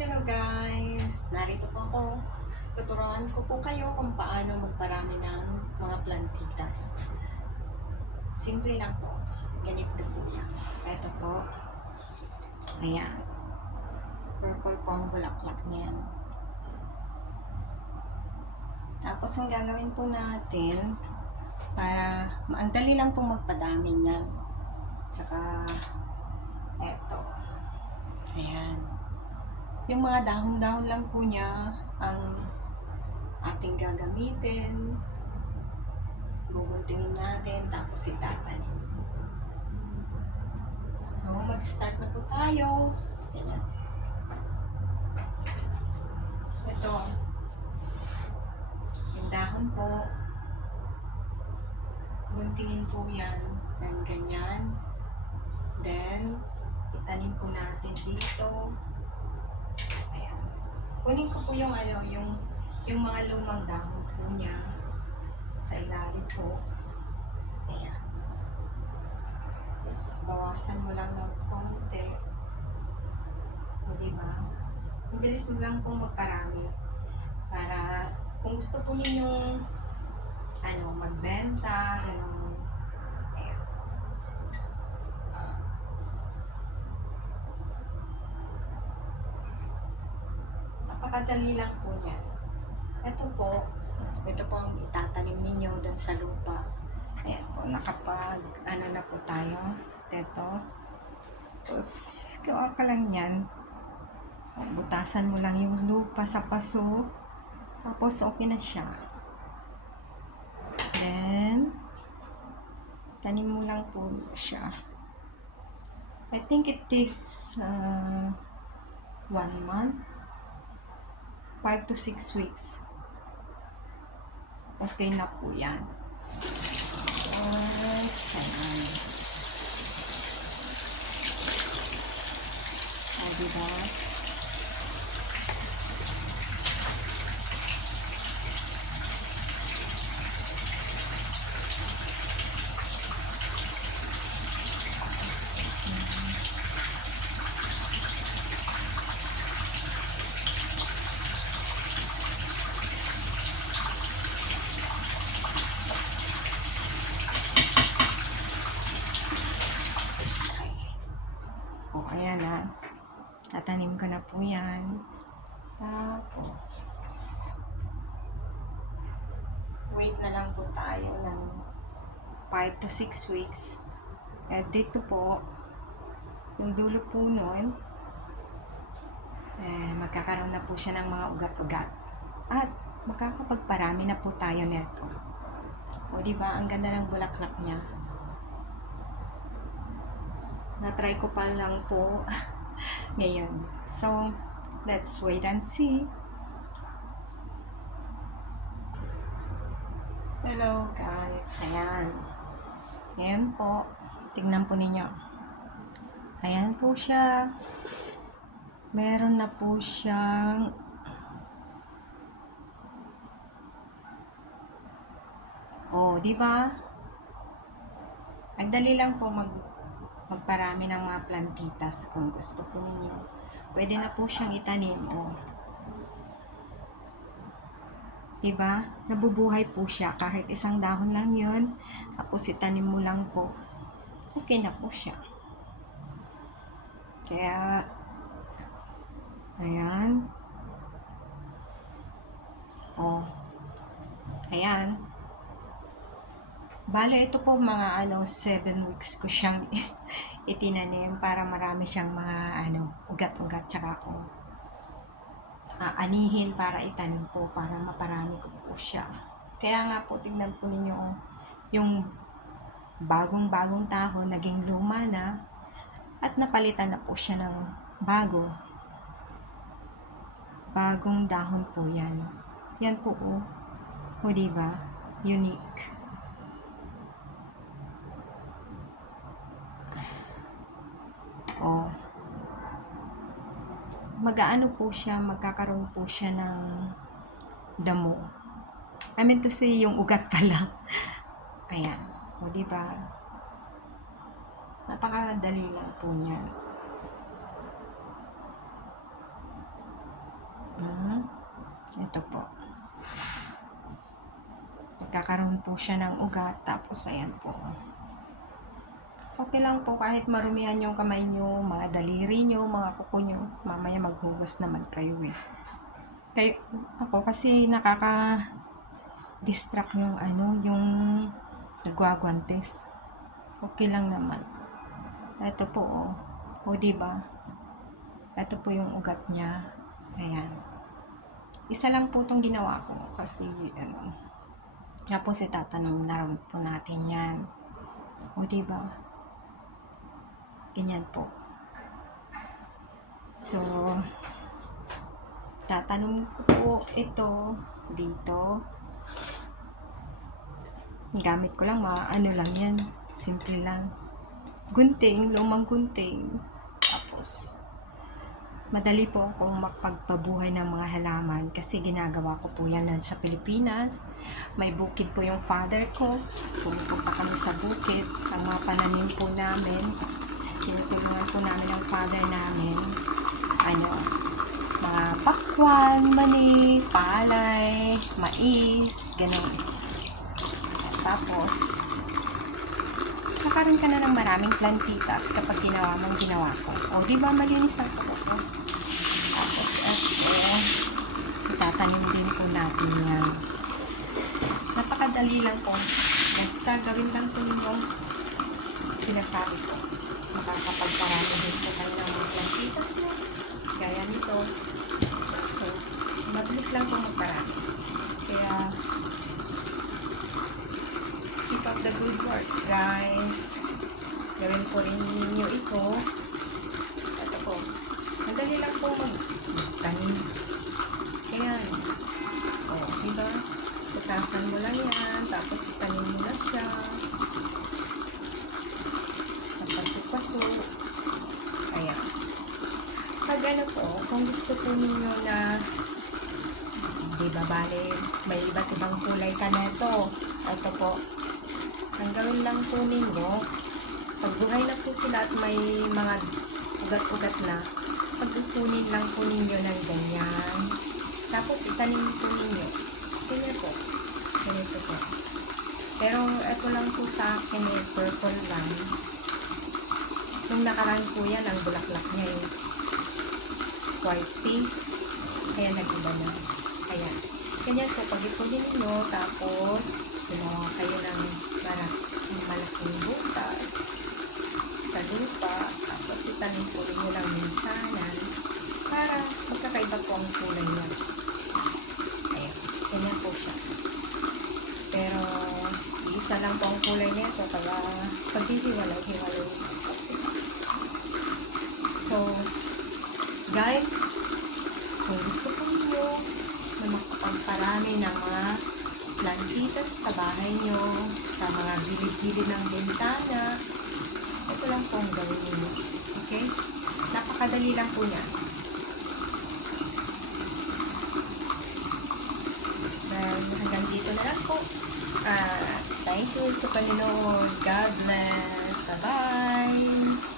Hello guys! Narito po ako. Tuturuan ko po kayo kung paano magparami ng mga plantitas. Simple lang po. Ganito po yan. Ito po. Ayan. Purple po ang bulaklak niyan. Tapos ang gagawin po natin para ang dali lang po magpadami niyan. Tsaka eto. Ayan. Yung mga dahon-dahon lang po niya ang ating gagamitin. Guguntingin natin, tapos itatanim. So, mag-start na po tayo. Ganyan. Ito. Yung dahon po. Guntingin po yan. Ng ganyan. Then, itanim po natin dito. Ayan. Kunin ko po yung yung mga lumang dahon po niya sa ilalim po. Ayan. Tapos, bawasan mo lang ng konti. O, diba? Ang bilis mo lang pong magparami. Para, kung gusto po ninyong magbenta, gano'n. Ayan. Napakadali lang po niya. Ito po ang itatanim ninyo dun sa lupa. Ayan po, na po tayo. Ito. Tapos, gawa ka lang yan. Butasan mo lang yung lupa sa paso. Tapos, okay na siya. Then, tanim mo lang po siya. I think it takes 1 month. 5 to 6 weeks. Okay na po yan. Tapos, ayan. Diba? O, ayan na. Tatanim ko na po yan. Tapos, wait na lang po tayo ng 5 to 6 weeks. At dito po, yung dulo po nun, magkakaroon na po siya ng mga ugat-ugat. At makakapagparami na po tayo neto. O, diba? Ang ganda ng bulaklak niya. Na-try ko pa lang po ngayon. So, let's wait and see. Hello guys. Ayan. Ayan po. Tignan po ninyo. Ayan po siya. Meron na po siyang di ba? Ang dali lang po magparami ng mga plantitas kung gusto po ninyo. Pwede na po siyang itanim. Diba? Nabubuhay po siya. Kahit isang dahon lang yun. Tapos itanim mo lang po. Okay na po siya. Kaya, ayan. Ayan. Bale, ito po mga 7 weeks ko siyang itinanim para marami siyang mga ugat-ugat, tsaka ko anihin para itanim po, para maparami ko po siya. Kaya nga po, tignan po ninyo yung bagong tahon naging luma na at napalitan na po siya ng bagong dahon po yan. Yan po o diba? Unique. Mag-aano po siya, magkakaroon po siya ng damo. I mean to say, yung ugat pala. Ayan. O, diba? Napakadali lang po niyan. Ito po. Nagkakaroon po siya ng ugat. Tapos, ayan po. Okay lang po kahit marumihan yung kamay nyo, mga daliri nyo, mga kuko nyo. Mamaya maghugas naman kayo eh. Ako kasi nakaka-distract yung yung nagwagwantes. Okay lang naman. Ito po oh. O diba? Ito po yung ugat niya. Ayan. Isa lang po itong ginawa ko kasi tapos itatanong na rin po natin yan. O diba? Ganyan po. So, tatanong ko po ito dito. Gamit ko lang lang yan. Simple lang. Gunting, lumang gunting. Tapos, madali po akong magpagpabuhay ng mga halaman kasi ginagawa ko po yan sa Pilipinas. May bukid po yung father ko. Pumupunta kami sa bukid. Ang mga pananim po namin, tinutulungan po namin ang father namin. Mga pakwan, mani, palay, mais, gano'n. Tapos, kakaroon ka na ng maraming plantitas kapag ginawa ko. O, di ba malinis ang kuko ko? Tapos, itatanim din po natin yan. Napakadali lang po. Basta gawin lang po yung sinasabi ko. Makakapagparami din po kayo ng mga plantitas nyo. Gaya nito. So, mabilis lang po magparami. Kaya, keep up the good works, guys. Gawin po rin ninyo ito. Ito po. Madali lang po magtanim. Kaya, diba? Tutasan mo lang yan. Tapos itanim mo na siya. Sa paso-paso. Ayan. Pag po, kung gusto po ninyo na diba bale, may iba't ibang kulay ka na ito. Ito po. Ang gawin lang po ninyo, pagbuhay na po sila at may mga ugat-ugat na, pagpupunin lang po ninyo ng ganyan. Tapos itanim po ninyo. Ganyan po. Ganito po. Pero ito lang po sa akin eh, purple lang. Nung nakaraan po yan, ang bulaklak niya is white pink. Kaya nag-iba na. Ayan. Ganyan po, pag-ipunin ninyo, tapos gumawa kayo ng malaking butas sa lupa, tapos itanim po rin nyo lang minsanan para magkakaiba po ang kulay niya. Ayan, ganyan po siya. Pero, isa lang po ang kulay niya ito, kaya paghihiwalay-hiwalay po sila. So, guys, kung gusto po niyo na makapagparami ng mga plantitas sa bahay nyo, sa mga gilid-gilid ng bintana, ito lang po ang gawin niyo. Okay? Napakadali lang po niya. Hanggang dito na lang po. Thank you sa Panginoon. God bless. Bye-bye.